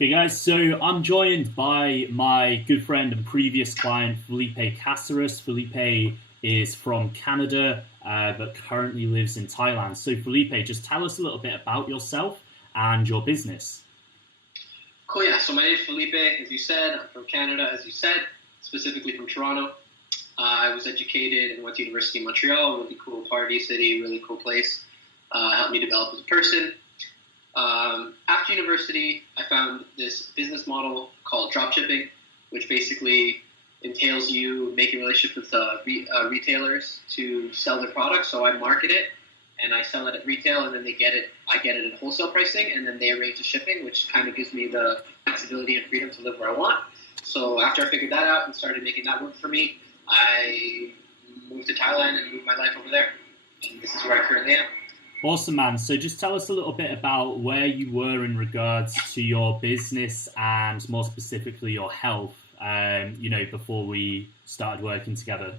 Okay, guys, so I'm joined by my good friend and previous client, Felipe Caseras. Felipe is from Canada, but currently lives in Thailand. So, Felipe, just tell us a little bit about yourself and your business. Cool, yeah. So my name is Felipe, as you said. I'm from Canada, as you said, specifically from Toronto. I was educated and went to University of Montreal, really cool party city, really cool place. Helped me develop as a person. After university, I found this business model called dropshipping, which basically entails you making relationships with retailers to sell their products. So I market it, and I sell it at retail, and then they get it. I get it at wholesale pricing, and then they arrange the shipping, which kind of gives me the flexibility and freedom to live where I want. So after I figured that out and started making that work for me, I moved to Thailand and moved my life over there. And this is where I currently am. Awesome, man. So just tell us a little bit about where you were in regards to your business and more specifically your health, before we started working together.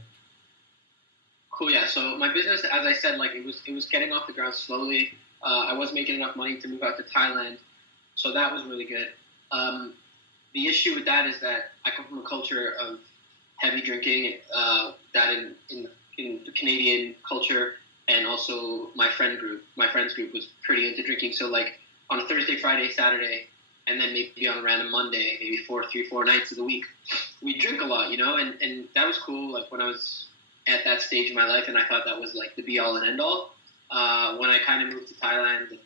Cool, yeah. So my business, as I said, it was getting off the ground slowly. I wasn't making enough money to move out to Thailand, so that was really good. The issue with that is that I come from a culture of heavy drinking, that in the Canadian culture, and also my friends group was pretty into drinking. So like on a Thursday, Friday, Saturday, and then maybe on a random Monday, maybe 4 nights of the week, we drink a lot, and that was cool. Like when I was at that stage in my life, and I thought that was like the be all and end all. When I kind of moved to Thailand,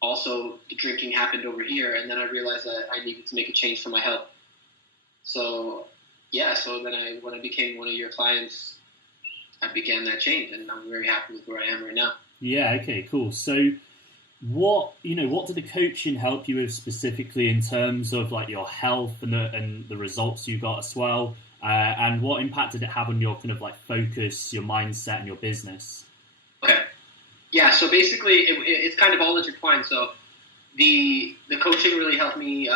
also the drinking happened over here, and then I realized that I needed to make a change for my health. So yeah, when I became one of your clients, I began that change, and I'm very happy with where I am right now. Yeah, okay, cool. So what did the coaching help you with specifically in terms of like your health and the results you got as well? And what impact did it have on your kind of like focus, your mindset, and your business? Okay. Yeah, so basically it's kind of all intertwined. So the coaching really helped me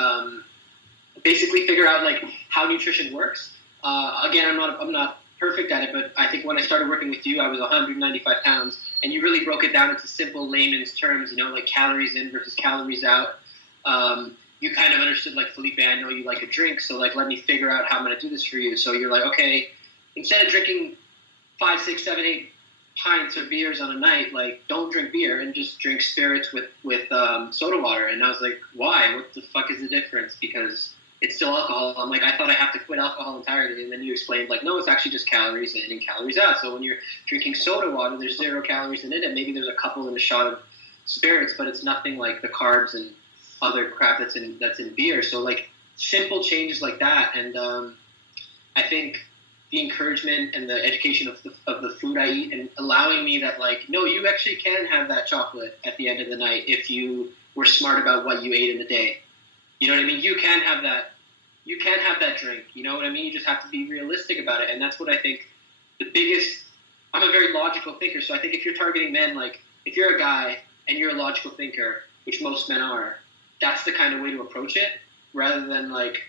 basically figure out like how nutrition works. Again, I'm not perfect at it, but I think when I started working with you, I was 195 pounds, and you really broke it down into simple layman's terms, like calories in versus calories out. You kind of understood, like, Felipe, I know you like a drink, so like let me figure out how I'm going to do this for you. So you're like, okay, instead of drinking 5, 6, 7, 8 pints of beers on a night, like don't drink beer and just drink spirits with soda water. And I was like, why? What the fuck is the difference? Because it's still alcohol. I'm like, I thought I have to quit alcohol entirely. And then you explained, like, no, it's actually just calories in and calories out. So when you're drinking soda water, there's 0 calories in it, and maybe there's a couple in a shot of spirits, but it's nothing like the carbs and other crap that's in beer. So like simple changes like that, and I think the encouragement and the education of the food I eat, and allowing me that, like, no, you actually can have that chocolate at the end of the night if you were smart about what you ate in the day. You know what I mean? You can have that. You can have that drink. You know what I mean? You just have to be realistic about it, and that's what I think the biggest. I'm a very logical thinker, so I think if you're targeting men, like if you're a guy and you're a logical thinker, which most men are, that's the kind of way to approach it, rather than like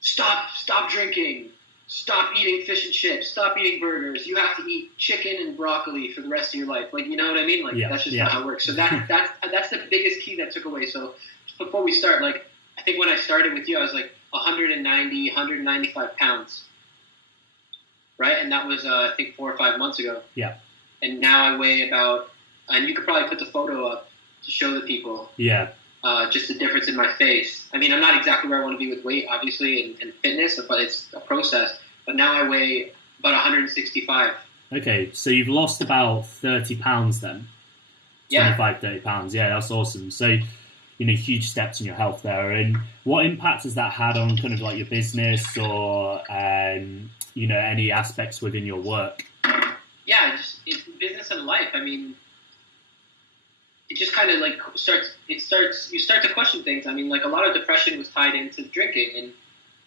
stop drinking, stop eating fish and chips, stop eating burgers. You have to eat chicken and broccoli for the rest of your life. Like, you know what I mean? Like, that's just not how it works. So that's the biggest key that took away. So before we start, like, I think when I started with you, I was like 195 pounds, right? And that was, I think, 4 or 5 months ago. Yeah. And now I weigh about, and you could probably put the photo up to show the people. Yeah. Just the difference in my face. I mean, I'm not exactly where I want to be with weight, obviously, and fitness, but it's a process. But now I weigh about 165. Okay, so you've lost about 30 pounds then? 25, 30 pounds. Yeah, that's awesome. So, huge steps in your health there. And what impact has that had on kind of like your business or, any aspects within your work? Yeah, it's business and life. I mean, it just kind of like you start to question things. I mean, like a lot of depression was tied into drinking,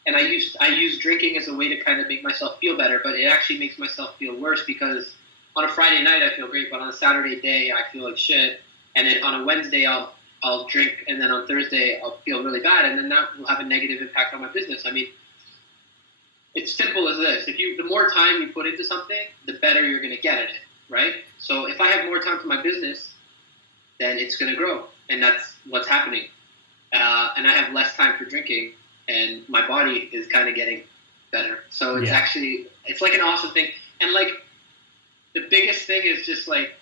and I used drinking as a way to kind of make myself feel better, but it actually makes myself feel worse because on a Friday night I feel great, but on a Saturday day I feel like shit, and then on a Wednesday I'll drink, and then on Thursday I'll feel really bad, and then that will have a negative impact on my business. I mean, it's simple as this. The more time you put into something, the better you're going to get at it, right? So if I have more time for my business, then it's going to grow. And that's what's happening. and I have less time for drinking, and my body is kind of getting better. So it's actually, it's like an awesome thing. And like the biggest thing is just like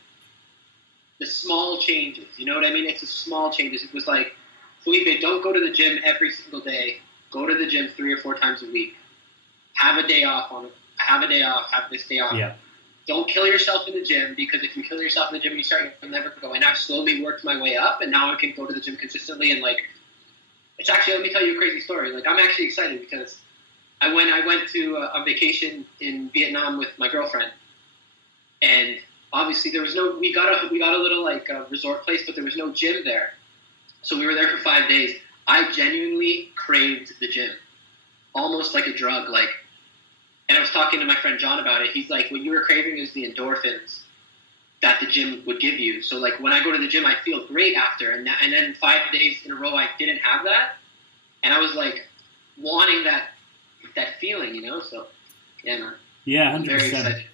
the small changes. You know what I mean? It's the small changes. It was like, Felipe, don't go to the gym every single day. Go to the gym 3 or 4 times a week. Have a day off have this day off. Yeah. Don't kill yourself in the gym, because if you kill yourself in the gym, you'll never go. And I've slowly worked my way up, and now I can go to the gym consistently. And like, it's actually, let me tell you a crazy story. Like, I'm actually excited because I went to a vacation in Vietnam with my girlfriend, and obviously there was no, we got a little like resort place, but there was no gym there. So we were there for 5 days. I genuinely craved the gym, almost like a drug. Like, and I was talking to my friend John about it. He's like, what you were craving is the endorphins that the gym would give you. So like when I go to the gym, I feel great after. And then 5 days in a row, I didn't have that. And I was like wanting that feeling, you know? So yeah, man. Yeah, 100%. I'm very excited.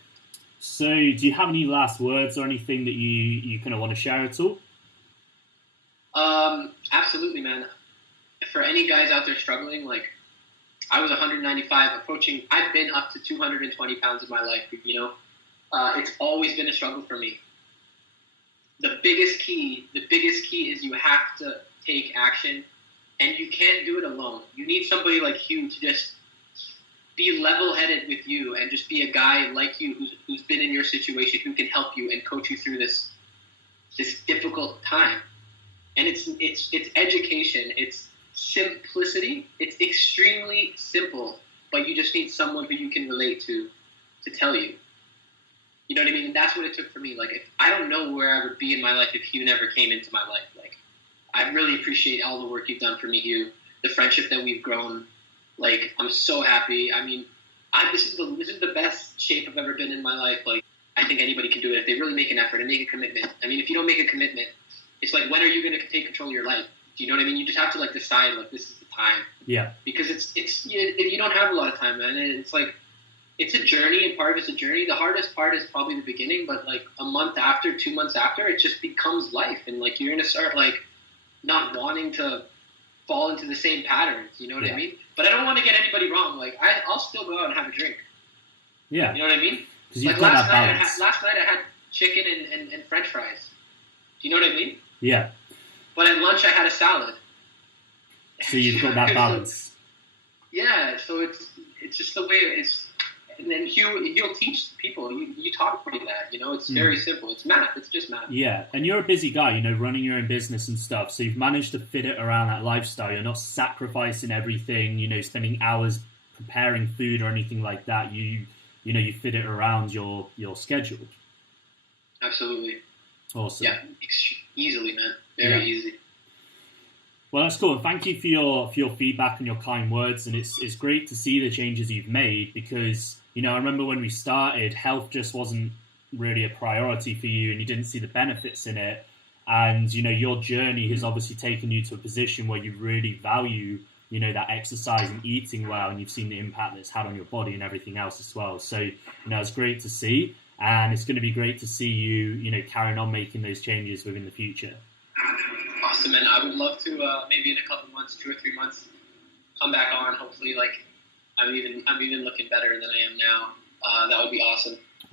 So do you have any last words or anything that you kind of want to share at all? Absolutely, man. For any guys out there struggling, like, I was 195, I've been up to 220 pounds in my life, you know? It's always been a struggle for me. The biggest key is you have to take action, and you can't do it alone. You need somebody like you to just be level-headed with you and just be a guy like you who's been in your situation, who can help you and coach you through this difficult time. And it's education, it's simplicity. It's extremely simple, but you just need someone who you can relate to tell you. You know what I mean? And that's what it took for me. Like, I don't know where I would be in my life if you never came into my life. Like, I really appreciate all the work you've done for me, Hugh. The friendship that we've grown. Like, I'm so happy. I mean, this is the best shape I've ever been in my life. Like, I think anybody can do it if they really make an effort and make a commitment. I mean, if you don't make a commitment, it's like, when are you going to take control of your life? Do you know what I mean? You just have to like decide, like, this is the time. Yeah. Because you don't have a lot of time, man. And it's like, it's a journey, and part of it's a journey. The hardest part is probably the beginning, but like a month after, 2 months after, it just becomes life, and like you're gonna start like not wanting to fall into the same patterns. You know what I mean? But I don't want to get anybody wrong. Like, I'll still go out and have a drink. Yeah. You know what I mean? Like last night I had chicken and French fries. Do you know what I mean? Yeah. But at lunch I had a salad. So you've got that balance. Yeah. So it's just the way it is. And then he'll teach people. You taught me that. You know, it's very simple. It's math. It's just math. Yeah, and you're a busy guy, you know, running your own business and stuff. So you've managed to fit it around that lifestyle. You're not sacrificing everything, you know, spending hours preparing food or anything like that. You fit it around your schedule. Absolutely. Awesome. Yeah, easily, man. Very easy. Well, that's cool. Thank you for your feedback and your kind words. And it's great to see the changes you've made, because, you know, I remember when we started, health just wasn't really a priority for you, and you didn't see the benefits in it. And, you know, your journey has obviously taken you to a position where you really value, you know, that exercise and eating well, and you've seen the impact that it's had on your body and everything else as well. So, you know, it's great to see, and it's going to be great to see you, you know, carrying on making those changes within the future. Awesome, man. I would love to maybe in a couple months, 2 or 3 months, come back on. Hopefully, like, I'm even looking better than I am now. That would be awesome.